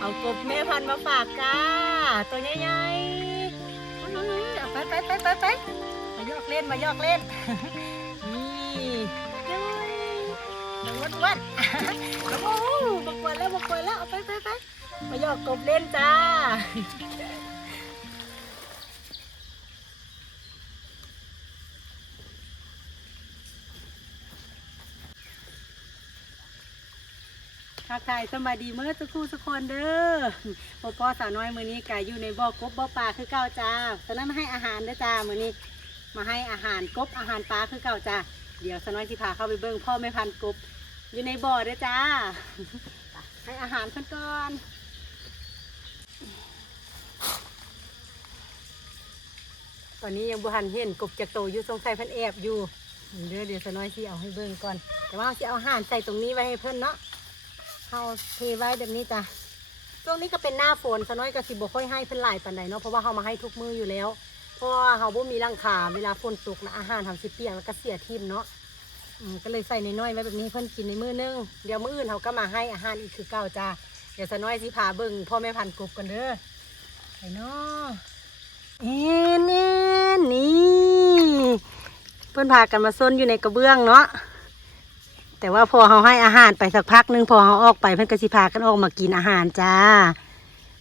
เอากบแม่พันธุ์มาฝากจ้าตัวใหญ่ๆเอาไปมายอกเล่นนี่น้องวัดโอ้บกวนแล้วเอาไปมายอกกบเล่นจ้าทักทายสวัสดีเมื่อสักครู่สักคนเด้อพ่อสาวน้อยมือนี้กายอยู่ในบ่อกบบ่อปลาคือเก่าจ้าตอนนั้นมาให้อาหารเด้อจ้ามือนี้มาให้อาหารกบอาหารปลาคือเก่าจ้าเดี๋ยวสาวน้อยสิพาเข้าไปเบิ่งพ่อแม่พันธุ์กบอยู่ในบ่อเด้อจ้าให้อาหารเพิ่นก่อนตอนนี้ยังบ่ทันเห็นกบจากโตอยู่สงสัยเพิ่นแอบอยู่เดี๋ยวสาวน้อยสิเอาให้เบิ่งก่อนแต่ว่าสิเอาอาหารใส่ตรงนี้ไว้ให้เพิ่นเนาะเอาเทไว้แบบนี้จ้ะช่วงนี้ก็เป็นหน้าฝนสน้อยก็สิบ่ค่อยให้เพิ่นหลายปานใดเนาะเพราะว่าเฮามาให้ทุกมื้ออยู่แล้วเพราะว่าเฮาบ่มีรังคาเวลาฝนตกนะอาหารทำสิเปียกแล้วก็เสียทิ่มเนาะก็เลยใส่น้อยๆไว้แบบนี้เพิ่นกินในมื้อนึงเดี๋ยวมื้ออื่นเฮาก็มาให้อาหารอีกคือเก่าจ้าเดี๋ยวสน้อยสิพาเบิ่งพ่อแม่พันธุ์กบกันเด้อไปเนาะนี่เพิ่นพากันมาซนอยู่ในกระเบื้องเนาะแต่ว่าพอเขาให้อาหารไปสักพักนึงพอเขาออกไปเพื่อนก็สิพากันออกมากินอาหารจ้า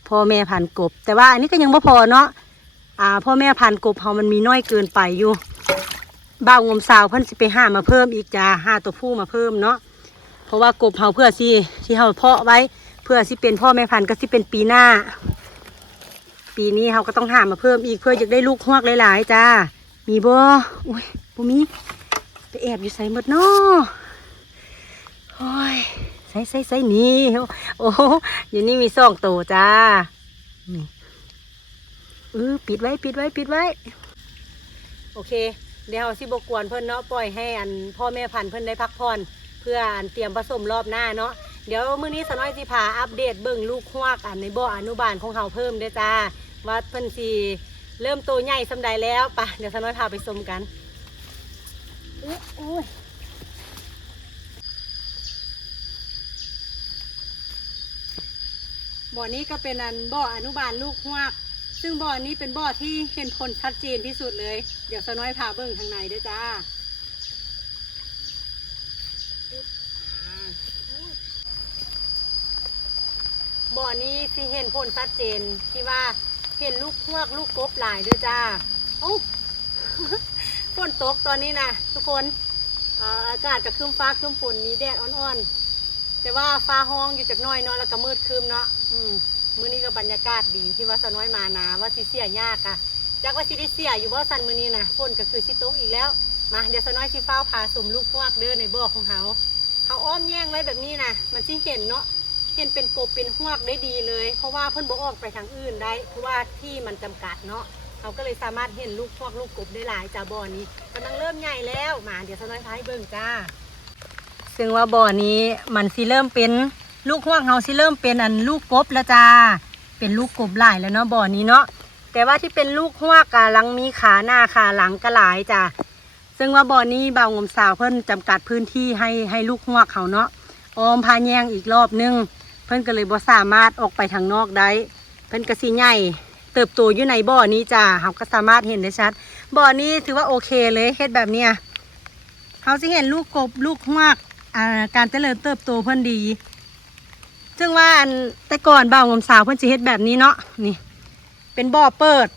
พ่อแม่พันธุ์กบแต่ว่าอันนี้ก็ยังไม่พอเนาะพ่อแม่พันธุ์กบเขามันมีน้อยเกินไปอยู่บ่าวงมสาวเพื่อนสิไปหามาเพิ่มอีกจ้าหาตัวผู้มาเพิ่มเนาะเพราะว่ากบเขาเพื่อสิที่เขาเพาะไว้เพื่อสิเป็นพ่อแม่พันธุ์ก็สิเป็นปีหน้าปีนี้เขาก็ต้องหามาเพิ่มอีกเพื่อจะได้ลูกฮวกหลายๆจ้ามีบ่อุ้ยบ่มีไปแอบอยู่ใส่หมดเนาะโอ้ยใส่นี่โอ้อยู่นี่มี2 ตัวจ้านี่ปิดไว้โอเคเดี๋ยวสิบกวนเพิ่นเนาะปล่อยให้พ่อแม่พันธุ์เพิ่นได้พักผ่อนเพื่อเตรียมผสมรอบหน้าเนาะเดี๋ยวมื้อนี้สน้อยสิพาอัปเดตเบิ่งลูกฮวกในบ่ออนุบาลของเฮาเพิ่มเด้อจ้าว่าเพิ่นสิเริ่มโตใหญ่สำใดแล้วปะเดี๋ยวสน้อยพาไปชมกันอุ้ยบ่อนี้ก็เป็นบ่ออนุบาลลูกฮวกซึ่งบ่อนี้เป็นบ่อที่เห็นผลชัดเจนที่สุดเลยเดี๋ยวสน้อยพาเบิ่งทางในด้วยจ้าบ่อนี้ที่เห็นผลชัดเจนที่ว่าเห็นลูกฮวกลูกกบหลายด้วยจ้าโอ้ ฝนตกตอนนี้นะทุกคนอากาศกับครึ้มฟ้าครึ้มฝนมีแดดอ่อนๆแต่ว่าฟ้าห้องอยู่จากน้อยเนาะแล้วก็มืดครึ้มเนาะมื้อนี้ก็บรรยากาศดีที่ว่าสน้อยมานาว่าสิเสียยากอะจากว่าสิได้เสียอยู่บ่สันมื้อนี้นะฝนก็คือสิตกอีกแล้วมาเดี๋ยวสน้อยสิฟ้าพาสมลูกฮวกเด้อในบ่อของเขาอ้อมแย่งไว้แบบนี้นะมันสิเห็นเนาะเห็นเป็นกบเป็นฮวกได้ดีเลยเพราะว่าเพิ่นบ่ออกไปทางอื่นได้เพราะว่าที่มันจำกัดเนาะเขาก็เลยสามารถเห็นลูกฮวกลูกกบได้หลายจ้าบ่อนี้กำลังเริ่มใหญ่แล้วมาเดี๋ยวสน้อยพาให้เบิ่งจ้าซึ่งว่าบ่อนี้มันสิเริ่มเป็นลูกฮวกเฮาสิเริ่มเป็นลูกกบแล้วจ้าเป็นลูกกบหลายแล้วเนาะบ่อนี้เนาะแต่ว่าที่เป็นลูกฮวกหลังมีขาหน้าขาหลังก็หลายจ้าซึ่งว่าบ่อนี้บ่าวงมสาวเพิ่นจำกัดพื้นที่ให้ลูกฮวกเขาเนาะอ้อมพาแยงอีกรอบนึงเพิ่นก็เลยบ่สามารถออกไปทางนอกได้เพิ่นก็สิใหญ่เติบโตอยู่ในบ่อนี้จ้าเฮาก็สามารถเห็นได้ชัดบ่อนี้ถือว่าโอเคเลยเฮ็ดแบบเนี้ยเฮาสิเห็นลูกกบลูกฮวกการเจริญเติบโตเพิ่นดีซึ่งว่าแต่ก่อนบ่าวงมสาวเพิ่นสิเฮ็ดแบบนี้เนาะนี่เป็นบ่อเปิด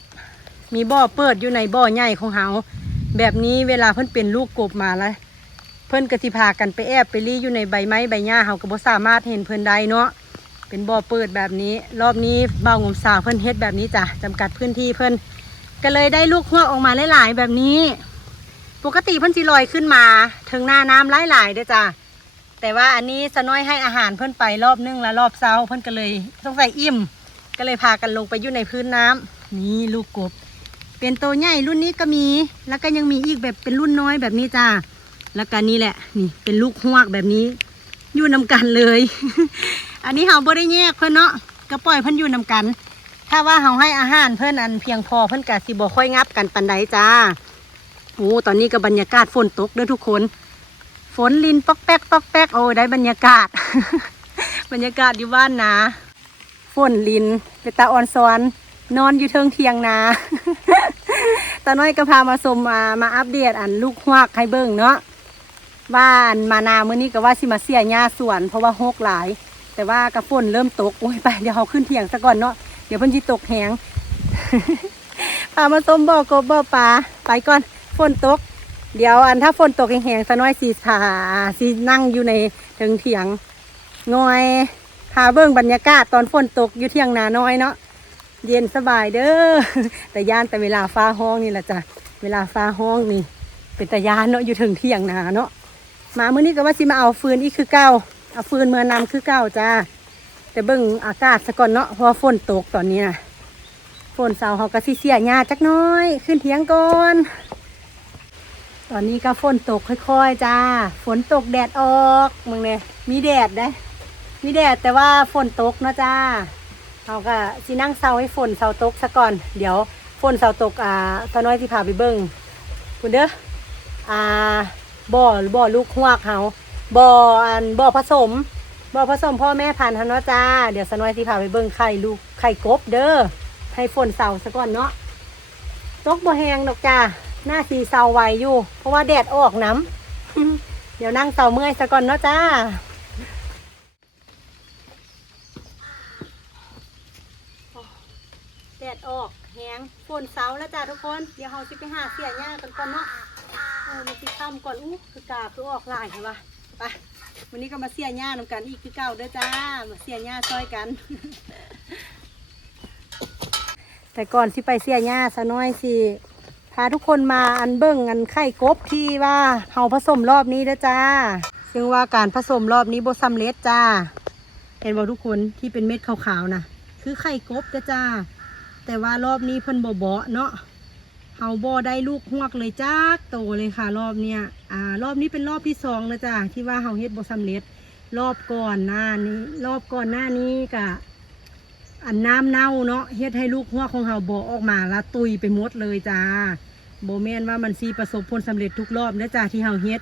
มีบ่อเปิดอยู่ในบ่อใหญ่ของเฮาแบบนี้เวลาเพิ่นเป็นลูกกบมาแล้วเพิ่นก็สิพากันไปแอบไปลี่อยู่ในใบไม้ใบหญ้าเฮาก็บ่สามารถเห็นเพิ่นได้เนาะเป็นบ่อเปิดแบบนี้รอบนี้บ่าวงมสาวเพิ่นเฮ็ดแบบนี้จ้ะจำกัดพื้นที่เพิ่นก็เลยได้ลูกฮวกออกมาหลายๆแบบนี้ปกติเพิ่นสิลอยขึ้นมาถึงหน้าน้ำหลายๆเด้อจ้ะแต่ว่าอันนี้สน้อยให้อาหารเพิ่นไปรอบนึงแล้วรอบเช้าเพิ่นก็เลยต้องใส่อิ่มก็เลยพากันลงไปอยู่ในพื้นน้ำนี่ลูกกบเป็นตัวใหญ่รุ่นนี้ก็มีแล้วก็ยังมีอีกแบบเป็นรุ่นน้อยแบบนี้จ้าแล้วก็นี่แหละนี่เป็นลูกฮวกแบบนี้อยู่นำกันเลย อันนี้เฮาบ่ได้แยกเพิ่นเนาะก็ปล่อยเพิ่นอยู่นำกันถ้าว่าเฮาให้อาหารเพิ่นเพียงพอเพิ่นก็สิบ่ค่อยงับกันปานใดจ้าโอ้ตอนนี้ก็บรรยากาศฝนตกเด้อทุกคนฝนลินปอกแป๊กโอ้ได้บรรยากาศ บรรยากาศอยู่บ้านนาฝนลินเป็นตาออนซอนนอนอยู่เทิงเทียงนา ตาน้อยก็พามาชมมาอัปเดตอันลูกฮวกให้เบิ่งเนาะบ้านมานามื้อนี้ก็ว่าสิมาเสียหญ้าสวนเพราะว่าฮกหลาย แต่ว่ากระฝนเริ่มตกโอ้ยไปเดี๋ยวเขาขึ้นเทียงซะก่อนเนาะเดี๋ยวเพิ่นสิตกแหง พามาชมบ่อกบบ่อปลาไปก่อนฝนตกเดี๋ยวอันถ้าฝนตกแห้งๆซะน้อยสินั่งอยู่ในเทิงเถียงงอยพาเบิ่งบรรยากาศตอนฝนตกอยู่เที่ยงนาน้อยเนาะเย็นสบายเด้อ แต่ย่านแต่เวลาฟ้าห้องนี่แหละจ้ะเวลาฟ้าห้องนี่เป็นตะยานเนาะอยู่ถึงเที่ยงนาเนาะมามื้อนี้ก็ว่าสิมาเอาฟืนอีกคือเก่าเอาฟืนเมื่อนำคือเก่าจ้าแต่เบิ่งอากาศซะก่อนเนาะเพราะฝนตกตอนนี้นะฝนเสาเขาก็สิเสียหญ้าจักน้อยขึ้นเถียงก่อนตอนนี้ก็ฝนตกค่อยๆจ้าฝนตกแดดออกมึงเนี่ยมีแดดได้มีแดดแต่ว่าฝนตกเนาะจ้าเราก็สินั่งเสาให้ฝนเสาตกซะก่อนเดี๋ยวฝนเสาตกตาน้อยสิพาไปเบิ่งคุณเด้อบ่อลูกฮวกเฮาบ่อผสมพ่อแม่พันธุ์เนาะจ้าเดี๋ยวสน้อยสิพาไปเบิ่งไข่ลูกไข่กบเด้อให้ฝนเสาซะก่อนเนาะตกบ่แห้งดอกจ้าหน้าสีเสาไวอยู่เพราะว่าแดดออกน้ำ เดี๋ยวนั่งเสาเมื่อยซะก่อนเนาะจ้าแดดออกแห้งฝนเสาแล้วจ้าทุกคนเดี๋ยวเราสิไปหาเสียหญ้ากันก่อนเนาะมาสิค่ำก่อนคือกาคือออกลายเห็นปะไปวันนี้ก็มาเสียหญ้านำกันอีกคือเก่าเด้อจ้ามาเสียหญ้าซอยกัน แต่ก่อนสิไปเสียหญ้าซะน้อยสิพาทุกคนมาอันเบิ่งอันไข่กบที่ว่าเฮาผสมรอบนี้เด้อจ้าซึ่งว่าการผสมรอบนี้บ่สำเร็จจ้าเห็นบ่ทุกคนที่เป็นเม็ดขาวๆนะคือไข่กบเด้อจ้าแต่ว่ารอบนี้เพิ่นบ่เบาะเนาะเฮาบ่ได้ลูกฮวกเลยจ้าโตเลยค่ะรอบเนี้ยรอบนี้เป็นรอบที่2นะจ้าที่ว่าเฮาเฮ็ดบ่สำเร็จรอบก่อนหน้านี้ก็อันน้ำเน่าเนาะเฮ็ดให้ลูกหัวของเฮาบ่ออกมาละตุยไปหมดเลยจ้าบ่แม่นว่ามันสิประสบผลสำเร็จทุกรอบนะจ้าที่เฮาเฮ็ด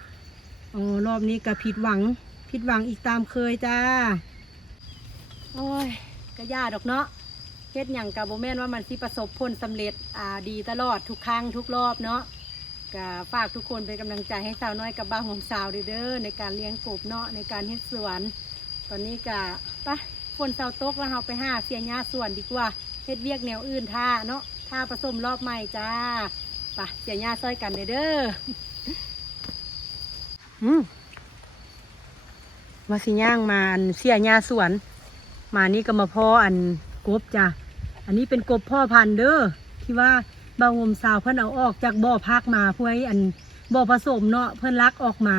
รอบนี้ก็ผิดหวังอีกตามเคยจ้าโอ้ยก็ยากดอกเนาะเฮ็ดหยังก็บ่แม่นว่ามันสิประสบผลสำเร็จดีตลอดทุกครั้งทุกรอบเนาะก็ฝากทุกคนเป็นกำลังใจให้สาวน้อยกับบ้านของสาวเด้อในการเลี้ยงกบเนาะในการเฮ็ดสวนตอนนี้ก็ไปฝนเสาตกแล้วเราไปหาเสียหญ้าสวนดีกว่าเฮ็ดเวียกแนวอื่นท่าเนาะท่าผสมรอบใหม่จ้าไปเสียหญ้าซอยกันเด้อว่าสิย่างมาเสียหญ้าสวนมานี่ก็มาพ่ออันกบจ้าอันนี้เป็นกบพ่อพันธุ์เด้อที่ว่าบ่าวงมสาวเพิ่นเอาออกจากบ่อพักมาเพื่อให้อันบ่อผสมเนาะเพิ่นลักออกมา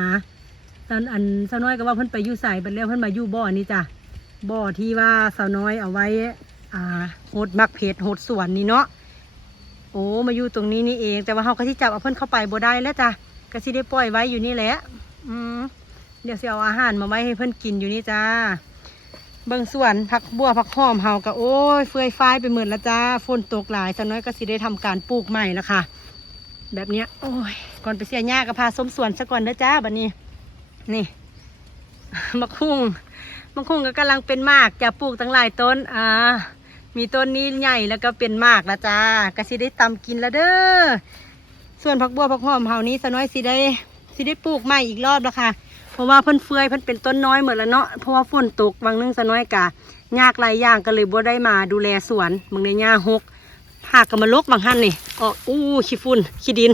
ตอนอันสาวน้อยก็ว่าเพิ่นไปอยู่ใส่บัดแล้วเพิ่นมาอยู่บ่อนี้จ้ะบ่อที่ว่าสาวน้อยเอาไว้โหดมักเพชรโหดสวนนี่เนาะโอ้มาอยู่ตรงนี้นี่เองแต่ว่าเฮาก็สิจับเอาเพิ่นเข้าไปบ่ได้แล้วจ้ะก็สิได้ปล่อยไว้อยู่นี่แหละเดี๋ยวสิเอาอาหารมาไว้ให้เพิ่นกินอยู่นี่จ้าเบิ่งสวนผักบัวผักหอมเฮาก็โอ้ยเฟื่อยฟ้ายไปหมดแล้วจ้าฝนตกหลายสาวน้อยก็สิได้ทำการปลูกใหม่แล้วค่ะแบบเนี้ยโอ้ยก่อนไปเสียหญ้าก็พาส้มสวนซะก่อนเด้อจ้าบัดนี้นี่ มะคุ้งก็กำลังเป็นหมากจะปลูกตั้งหลายต้นมีต้นนี้ใหญ่แล้วก็เป็นหมากแล้วจ้าก็สิได้ตำกินแล้วเด้อส่วนผักบัวผักหอมเฮานี้สาวน้อยสิได้ปลูกใหม่อีกรอบแล้วค่ะเพราะว่าเพิ่นเฟื่อยเพิ่นเป็นต้นน้อยหมดแล้วเนาะเพราะว่าฝนตกบางนึงสาวน้อยกะยากหลายอย่างก็เลยบ่ได้มาดูแลสวนบางในหญ้าหกหากก็มาลกบางหั่นนี่ออกขี้ฝุ่นขี้ดิน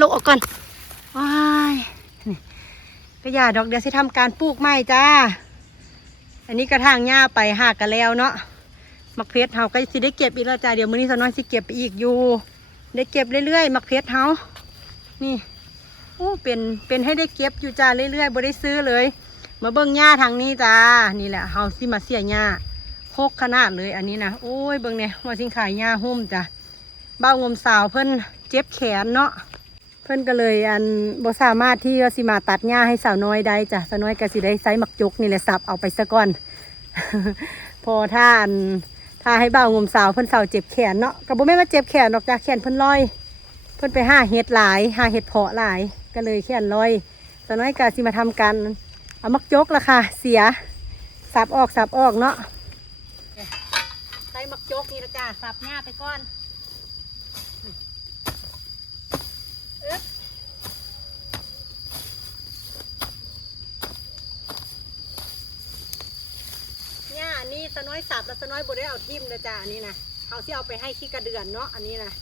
ลกออกก่อนว้ายก็อย่าดอกเดี๋ยวสิทำการปลูกใหม่จ้าอันนี้กระถางหญ้าไปหากกันแล้วเนาะมักเพชรเฮาก็สิได้เก็บอีกแล้วจ้าเดี๋ยวมื้อนี้สาวน้อยสิเก็บไปอีกอยู่ได้เก็บเรื่อยๆมักเพชรเฮานี่เป็นให้ได้เก็บอยู่จ้าเรื่อยๆบ่ได้ซื้อเลยมาเบิ่งหญ้าทางนี้จ้านี่แหละเฮาสิมาเสียหญ้าโคกขนาดเลยอันนี้นะโอ้ยเบิ่งเนี่ยว่าสิขายหญ้าหุ้มจ้าบ้าวงมสาวเพิ่นเจ็บแขนเนาะเพิ่นก็เลยบ่สามารถที่จะสิมาตัดหญ้าให้สาวน้อยได้จ้ะสาวน้อยก็สิได้ใช้มักจกนี่แหละสับเอาไปซะก่อน พอถ้าให้บ่าวงมสาวเพิ่นสาวเจ็บแขนเนาะก็บ่แม่นว่าเจ็บแขนดอกจ้ะแขนเพิ่นลอยเพิ่นไปหาเห็ดหลายหาเห็ดเพาะหลายก็เลยแขนลอยสาวน้อยก็สิมาทำกันเอามักจกล่ะค่ะเสีย สับออกเนาะใส่มักจกนี่ละจ้าสับหญ้าไปก่อนหญ้านี่สน้อยสับแล้วสน้อยบ่ได้เอาทิ่มนะจ้าอันนี้นะเขาที่เอาไปให้ขี้กระเดือนเนาะอันนี้นะ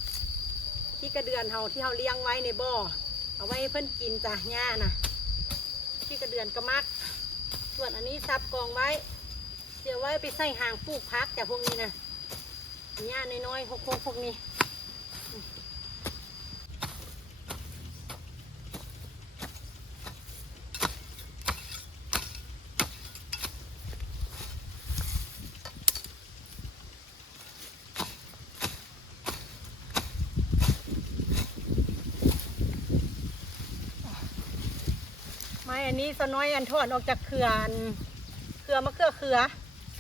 ขี้กระเดือนเขาที่เขาเลี้ยงไว้ในบ่อเอาไว้ให้เพิ่นกินจ้ะหญ้านะขี้กระเดือนก็มักส่วนอันนี้ซับกองไว้เดี๋ยวไว้ไปใส่หางปลูกพักจากพวกนี้นะหญ้าน้อยๆพวกนี้ไม้อันนี้สน้อยอันถอนออกจากเขื่อนมะเขือ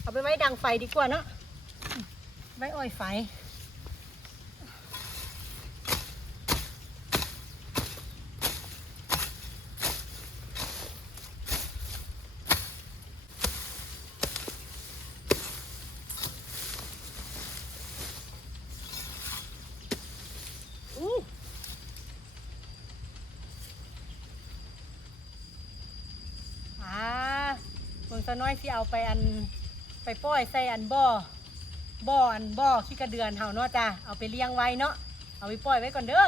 เอาไปไว้ดังไฟดีกว่าเนาะไว้อ้อยไฟเบิ่งสน้อยที่เอาไปไปป้อยใส่บ่อขี้กระเดือนเฮาเนาะจ้าเอาไปเลี้ยงไว้เนาะเอาไปปล่อยไว้ก่อนเด้อ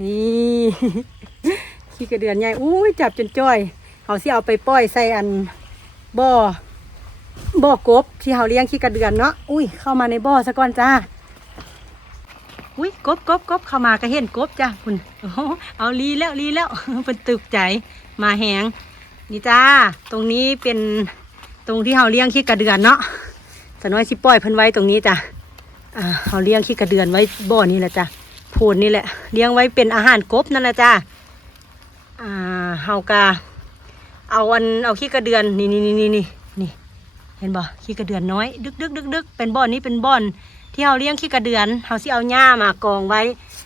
นี่ ขี้กระเดือนใหญ่อุ้ยจับจนจ้อยเขาสิเอาไปปล่อยใส่บ่อกบที่เขาเลี้ยงขี้กระเดือนเนาะอุ้ยเข้ามาในบ่อซะก่อนจ้าอุ้ยกบเข้ามาก็เห็นกบจ้าคุณเอาลีแล้วเป็นตึกใจมาแหงนี่จ้าตรงนี้เป็นตรงที่เขาเลี้ยงขี้กระเดือนเนาะสน้อยสิปล่อยเพิ่นไว้ตรงนี้จ้ะเขาเลี้ยงขี้กระเดือนไว้บ่อนี่แหละจ้ะโพนนี่แหละเลี้ยงไว้เป็นอาหารกบนั่นแหละจ้าเฮากะเอาขี้กระเดือนนี่เห็นบ่ขี้กระเดือนน้อยดึกเป็นบ่อนนี้เป็นบ่อนที่เขาเลี้ยงขี้กระเดือนเขาสิเอาหญ้ามากองไว้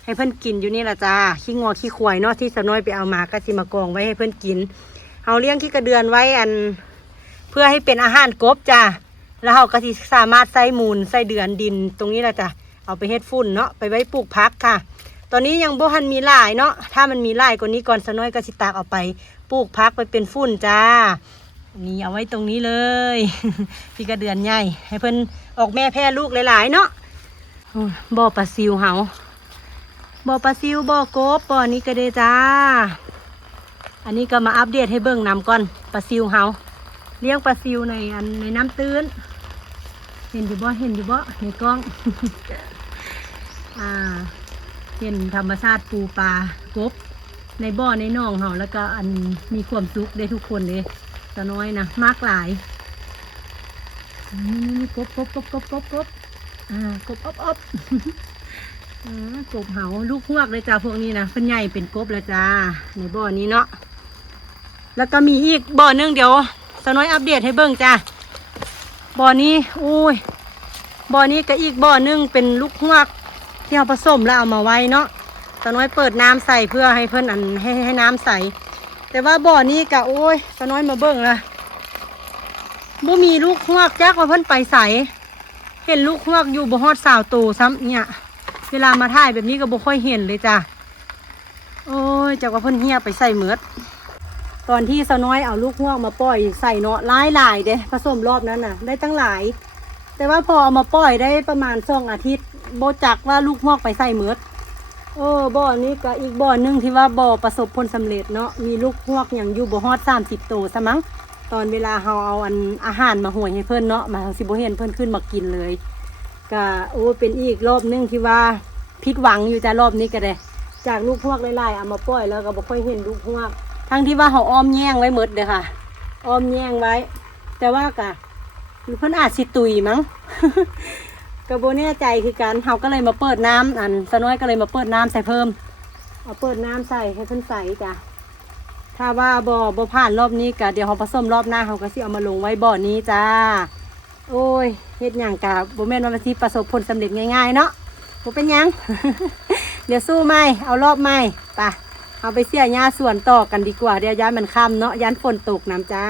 ให้เพิ่นกินอยู่นี่แหละจ้าขี้งอขี้ควายเนาะที่สน้อยไปเอามาก็สิมากองไว้ให้เพิ่นกินเขาเลี้ยงขี้กระเดือนไว้เพื่อให้เป็นอาหารกบจ้าแล้วเขาก็สิสามารถใส่มูลใส่เดือนดินตรงนี้แหละจ้ะเอาไปเฮ็ดฝุ่นเนาะไปไว้ปลูกพักค่ะตอนนี้ยังบ่ทันมีหลายเนาะถ้ามันมีหลายกว่านี้ก่อนสน้อยก็สิตากเอาไปปลูกพักไปเป็นฝุ่นจ้านี่เอาไว้ตรงนี้เลย พี่กระเดือนใหญ่ให้เพิ่นออกแม่แพร่ลูกหลายๆเนาะบ่อปลาซิวเฮาบ่อปลาซิวบ่อกบบ่อนี้ก็ได้จ้าอันนี้ก็มาอัปเดตให้เบิ่งนำก่อนปลาซิวเฮาเลี้ยงปลาซิวในน้ำตื้นเห็นอยู่บ่ในกล้อง เห็นธรรมชาติปูปลากบในบ่อในหนองเฮาแล้วก็มีความสุขได้ทุกคนเลยตะน้อยนะมากหลายนี่กบกบอบกบเฮาลูกฮวกเลยจ้าพวกนี้นะเป็นใหญ่เป็นกบแล้วจ้าในบ่อนี้เนาะแล้วก็มีอีกบ่อนึงเดี๋ยวสน้อยอัปเดตให้เบิ่งจ้าบ่อนี้บ่อนี้ก็อีกบ่อนึงเป็นลูกฮวกที่เอาผสมแล้วเอามาไว้เนาะสน้อยเปิดน้ำใส่เพื่อให้เพิ่นให้น้ำใสแต่ว่าบ่อนี้ก็สน้อยมาเบิ่งละบ่มีลูกฮวกจักว่าเพิ่นไปใสเห็นลูกฮวกอยู่บ่ฮอด20 ตัวซ้ำเนี่ยเวลามาถ่ายแบบนี้ก็บ่ค่อยเห็นเลยจ้ะจักว่าเพิ่นเหี่ยไปใส่เหมือดตอนที่สน้อยเอาลูกฮวกมาปล่อยใส่เนาะหลายเด้ผสมรอบนั้นน่ะได้ตั้งหลายแต่ว่าพอเอามาปล่อยได้ประมาณ2 อาทิตย์บ่จักว่าลูกฮวกไปใส่เหมือดบ่อนี้ก็อีกบ่อนึงที่ว่าบ่อประสบผลสำเร็จเนาะมีลูกฮวกอย่างอยู่บ่ฮอด30 ตัวซะมั้งตอนเวลาเราเอาอาหารมาห่วยให้เพิ่นเนาะมาสิบ่เห็นเพิ่นขึ้นมากินเลยก็เป็นอีกรอบนึงที่ว่าผิดหวังอยู่จ้ะรอบนี้ก็ได้จากลูกฮวกหลายๆเอามาปล่อยแล้วก็บ่ค่อยเห็นลูกฮวกทั้งที่ว่าเขาอ้อมแย่งไว้หมดเด้อค่ะอ้อมแย่งไว้แต่ว่าก็เพิ่นอาจสิตุยมั้ง ก็บ่แน่ใจคือกันเขาก็เลยมาเปิดน้ำสน้อยก็เลยมาเปิดน้ำใส่เพิ่มเอาเปิดน้ำใส่ให้เพิ่นใส่จ้ะถ้าว่าบ่ผ่านรอบนี้ก็เดี๋ยวเขาผสมรอบหน้าเขาก็สิเอามาลงไว้บ่อนี้จ้าเฮ็ดหยังกะบ่แม่นว่ามันสิประสบผลสำเร็จง่ายๆเนาะบ่เป็นหยัง เดี๋ยวสู้ใหม่เอารอบใหม่ไป เอาไปเสียหญ้าสวนต่อกันดีกว่าเดี๋ยวย้ายมันค่ำเนาะย้านฝนตกน้ำจ้า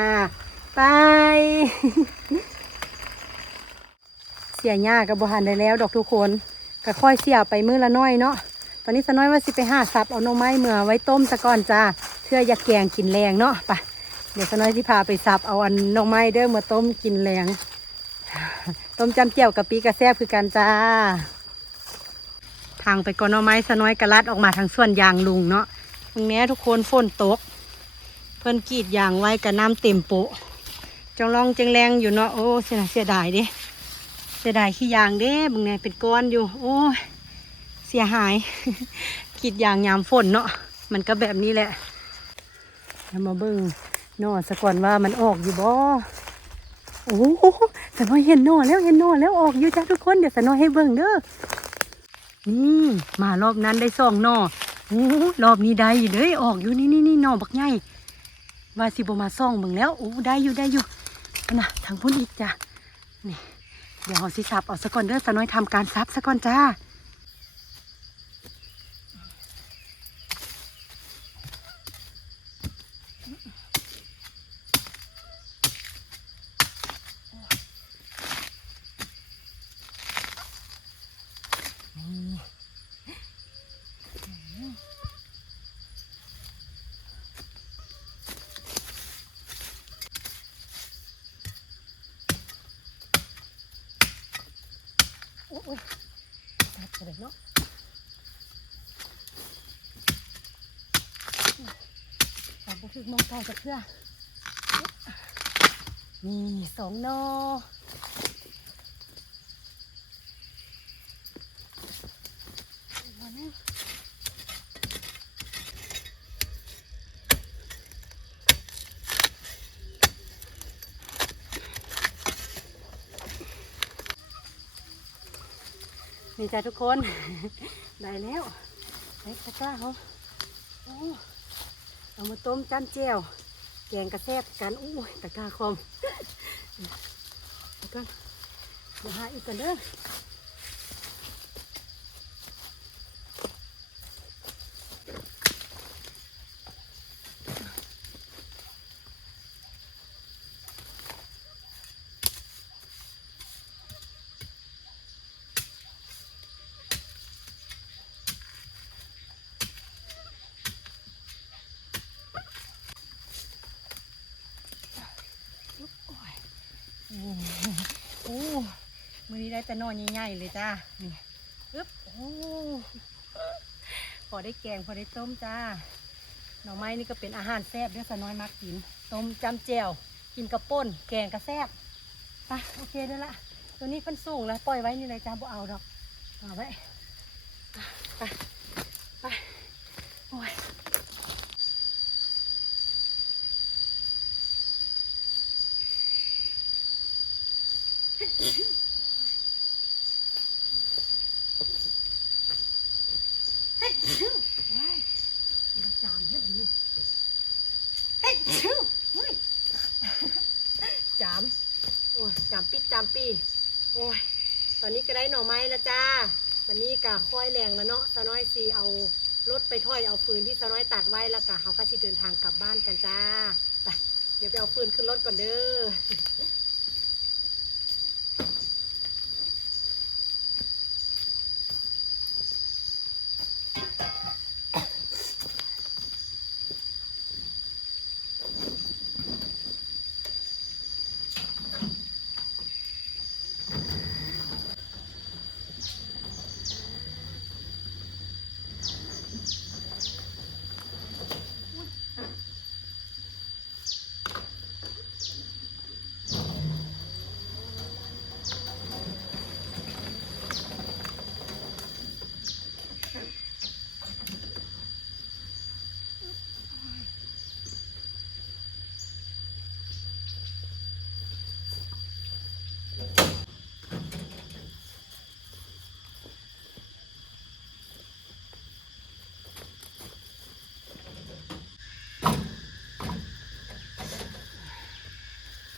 ไป เสียหญ้ากับบ่หันได้แล้วดอกทุกคนก็ค่อยเสียไปมื้อละน้อยเนาะตอนนี้สน้อยว่าสิไปหาซับเอาหน่อไม้เมื่อไว้ต้มซะก่อนจ้าเพื่ออยากแกงกินแรงเนาะไปเดี๋ยวสน้อยที่พาไปซับเอาอันหน่อไม้เด้อมาต้มกินแรงต้มจำเจียวกะปิกระแซบคือกันจ้าทางไปก่อนหน่อไม้สน้อยกระลัดออกมาทางส่วนยางลุงเนาะตรงนี้ทุกคนฝนตกเพิ่นกรีดยางไว้กับน้ำเต็มโปะจังลองจังแรงอยู่เนาะโอ้เสียดายเด้เสียดายขี้ยางเด้บึงเนี่ยเป็นก้อนอยู่โอ้ยเสียหาย กรีดยางยามฝนเนาะมันก็แบบนี้แหละมาเบิ่งนอสะก่อนว่ามันออกอยู่บ่โอ้สะน้อยเห็นนอแล้วออกอยู่จ้าทุกคนเดี๋ยวสะน้อยให้เบิ่งเด้อมารอบนั้นได้2 นอโอ้รอบนี้ได้อยู่เลยออกอยู่นี่นอบักใหญ่ว่าสิบ่มาซ่องเบิ่งแล้วโอ้ได้อยู่นะทางพุ่นอีกจ้ะนี่เดี๋ยวเอาสิซับเอาซะก่อนเด้อสะน้อยทำการซับซะก่อนจ้าโอ้ยตัดไปเลยเนาะตัดไปถึงมองไกลกับเพื่อนี่2 นอนี่จ้ะทุกคน ได้แล้วไอ้ตะกร้าเขาเอามาต้มจ้ำเจียวแกงกระแซบกันอู้ยตะกร้าคอมแล้วก็เดี๋ยวหาอีกกันเด้อโอ้มื้อนี้ได้แต่นอนใหญ่ๆเลยจ้านี่อึ๊บโอ้พอได้แกงพอได้ต้มจ้าหน่อไม้นี่ก็เป็นอาหารแซ่บเด้อสะน้อยมักกินต้มจำแจ่วกินกระป่นแกงกระแซ่บไปโอเคเด้อละตัวนี้เพิ่นสูงแล้วปล่อยไว้นี่เลยจ้าบ่เอาดอกเอาไว้ไปโอ้ยจามเยอะอยู่จามโอ้ยจามปิดจามปีโอ้ยตอนนี้ก็ได้หน่อไม้แล้วจ้าวันนี้ก็ค่อยแรงแล้วเนาะสะน้อยสีเอารถไปถ้อยเอาฟืนที่สะน้อยตัดไว้แล้วก็เขาก็จะเดินทางกลับบ้านกันจ้าไปเดี๋ยวไปเอาฟืนขึ้นรถก่อนเด้อ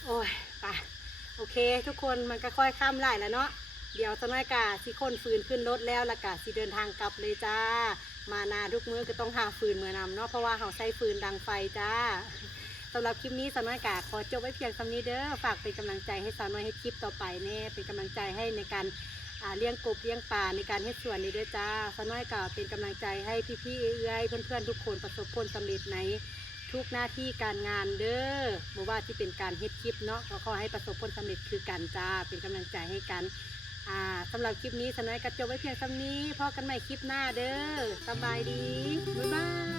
โอ้ยไปโอเคทุกคนมันก็ค่อยข้ามไล่แล้วเนาะเดี๋ยวสน้อยกาสิคนฟืนขึ้นรถแล้วละกาสิเดินทางกลับเลยจ้า มานาทุกมื้อก็ต้องหาฟืนมือนำเนาะเพราะว่าเขาใช้ฟืนดังไฟจ้าสำหรับคลิปนี้สาวน้อยกาขอจบไว้เพียงเท่านี้เด้อฝากเป็นกำลังใจให้สาวน้อยให้คลิปต่อไปแน่เป็นกำลังใจให้ในการเลี้ยงกบเลี้ยงปลาในการเฮ็ดสวนนี้ด้วยจ้าสาวน้อยกาเป็นกำลังใจให้พี่ๆเอื้อยๆเพื่อนๆทุกคนประสบผลสำเร็จในทุกหน้าที่การงานเด้อบ่ว่าที่เป็นการเฮ็ดคลิปเนาะก็ขอให้ประสบผลสำเร็จคือกันจ้าเป็นกำลังใจให้กันสำหรับคลิปนี้สาวน้อยก็จบไว้เพียงเท่านี้พบกันใหม่คลิปหน้าเด้อสบายดีบ๊ายบาย